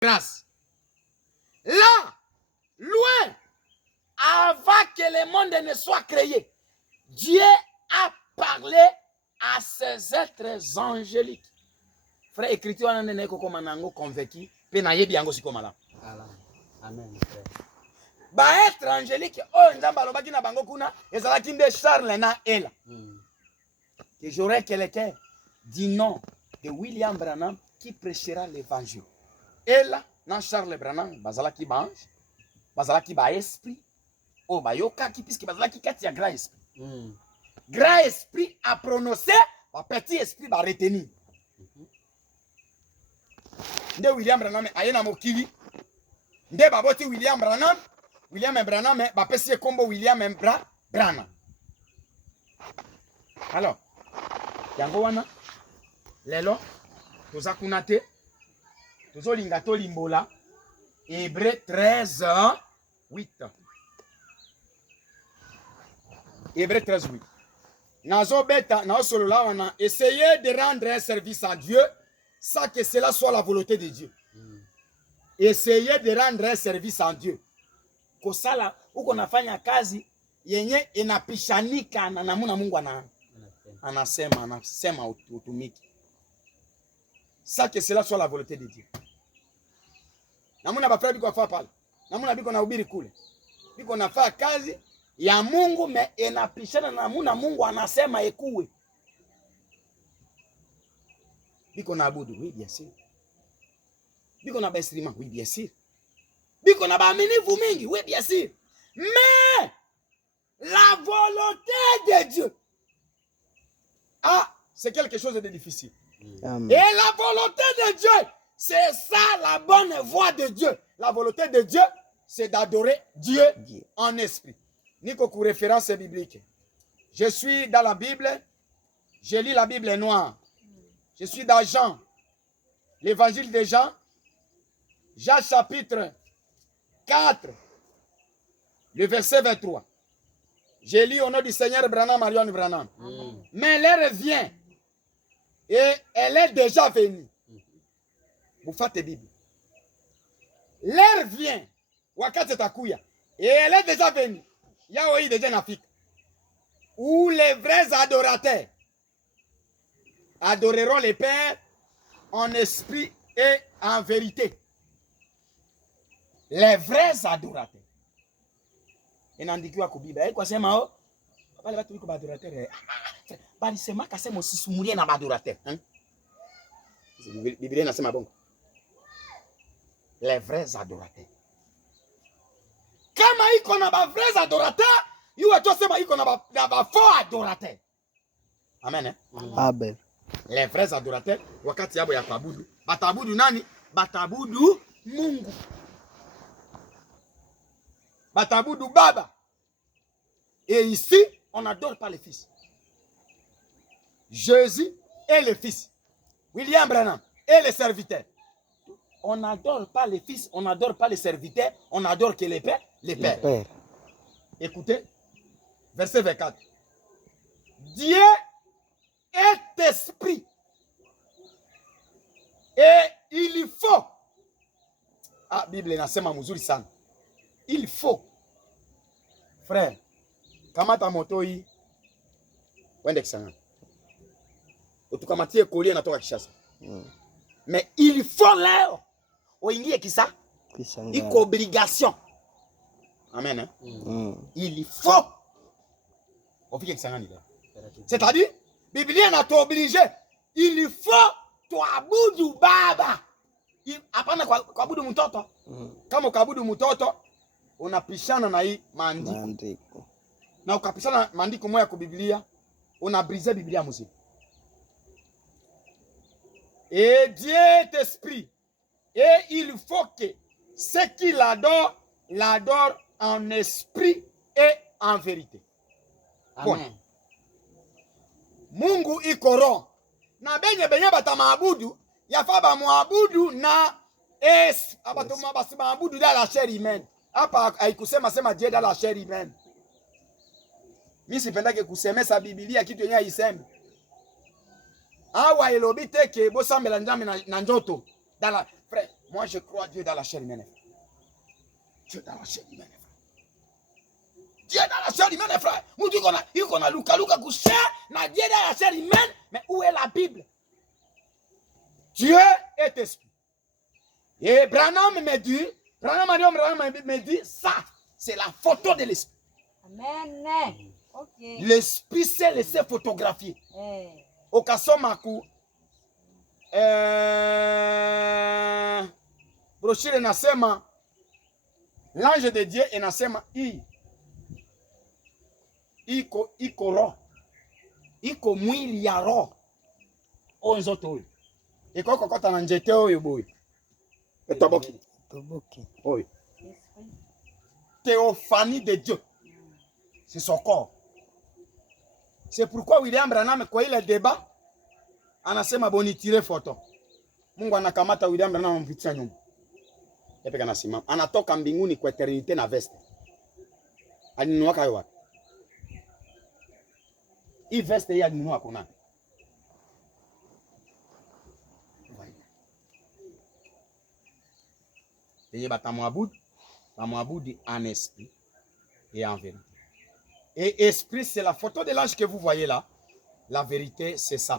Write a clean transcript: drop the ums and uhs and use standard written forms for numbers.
grâce. Là, loin, avant que le monde ne soit créé, Dieu a parlé à ses êtres angéliques. Frère, écriture, on a un convaincu, puis na yebi yango siko mala. Amen. Ba être angélique, oh nzamba lobaki na bango kuna, ezalaki nde Charles na Ella. Que j'aurai quelqu'un du nom de William Branham qui prêchera l'évangile. Ella na Charles Branham, bazalaki ba ange, bazalaki ba esprit, oh ba yokaki puisque bazalaki kati ya grand esprit. Grand esprit a prononcé, ba petit esprit ba retenir. Nde William Branham ayena mokili. Nde baboti William Branham ba pesi kombo William Branham. Alors, yango wana lelo toza kuna te tozolinga tolimbola Hébreux 13:8. Hébreux 13:8. Nazo beta na solola wana, essayez de rendre un service à Dieu sans que cela soit la volonté de Dieu. Essayez de rendre un service à Dieu. Kosala uko nafanya kazi yenye inapishanika na namuna Mungu anasema utumiki. Sans que cela soit la volonté de Dieu. Namuna bafra biko afa pale. Namuna biko na ubiri kule. Biko nafanya kazi ya Mungu me inapishana na namuna Mungu anasema ekuwe. Biko na abudu, oui bien sûr. Biko na bainstrument, oui bien sûr. Biko na baaminifu mingi, oui bien sûr. Mais la volonté de Dieu, c'est quelque chose de difficile. Amen. Et la volonté de Dieu, c'est ça la bonne voie de Dieu. La volonté de Dieu, c'est d'adorer Dieu en esprit. Nico pour référence biblique. Je suis dans la Bible, je lis la Bible noire. Je suis dans Jean, l'évangile de Jean, Jean chapitre 4, le verset 23. Je lis au nom du Seigneur Branham, Marion Branham. Mais l'heure vient et elle est déjà venue. Vous faites la Bible. L'heure vient, wakati takuya, et elle est déjà venue. Yaoi déjà en Afrique. Où les vrais adorateurs adoreront les pères en esprit et en vérité. Les vrais adorateurs. Et n'andikiwa kubiba. Kwa sema o, wale watu wiko adorateurs. Bali sema kasema usisumulie na adorateurs. Biblia inasema bongo. Les vrais adorateurs. Kama iko na ba vrais adorateurs, yuwe to sema iko na ba faux adorateurs. Amen. Amen. Les vrais adorateurs, wakati yabo ya kuabudu, batabudu nani? Batabudu Mungu. Batabudu Baba. Et ici, on n'adore pas le Fils. Jésus est le Fils. William Branham est le serviteur. On n'adore pas le Fils, on n'adore pas le serviteur, on adore que les pères. Les pères. Écoutez, verset 24. Dieu est esprit. Et il faut. Bible inasema mzuri sana. Il faut. Frère, kamata moto hii. Wende Kisangani. Utukamatie kolie natoka Kishasa. Mais il faut leo. Oingie kisa. Iko obligation. Amen. Il faut. Ofike Kisangani là. C'est-à-dire, Biblia na t'oblige. Il faut tuabudu Baba. Hapana kuabudu mtoto. Kama ukabudu mtoto, unapishana na hii maandiko. Na ukapishana maandiko moja kwa Biblia, unabriser Biblia mzima. Et Dieu est esprit. Et il faut que ceux qui l'adorent, l'adorent en esprit et en vérité. Amen. Mungu iko roho. Na benye batamaabudu, yafaa bamwabudu na abatoma basimaabudu dans la chair humaine. Hapa haikusema sema Dieu dans la chair humaine. Mimi sipendake kusemesa Biblia kitu yenye haisemi. Awa elobite ke bosambela njame na njoto. Frère, Moi, je crois Dieu dans la chair humaine. Dieu dans la chair humaine, frère. Dieu dans la chair humaine, frère. Nous disons qu'on a Luka couché, na Dieu dans la chair humaine, mais où est la Bible? Dieu est esprit. Et Branham me dit, ça, c'est la photo de l'esprit. Amen. Okay. L'esprit s'est laissé photographier. Au Kasomaku, brochure nasema, l'ange de Dieu est nasema iko roho. Iko mwili ya roho. Onzoto oyo. Iko kokota na njete oyo boy. Etoboki. Oui. Théophanie de Dieu. C'est son corps. C'est pourquoi William Branham, quand il a débat, anasema boni tire photo. Mungu anakamata William Branham mpitia nyuma. Epe kana simama. Anatoka mbinguni kwa eternite na veste. Alinuaka yo wapi? Hii veste hii alinunua kuna. Et Batamouaboud en esprit et en vérité. Et esprit, c'est la photo de l'ange que vous voyez là. La vérité, c'est ça.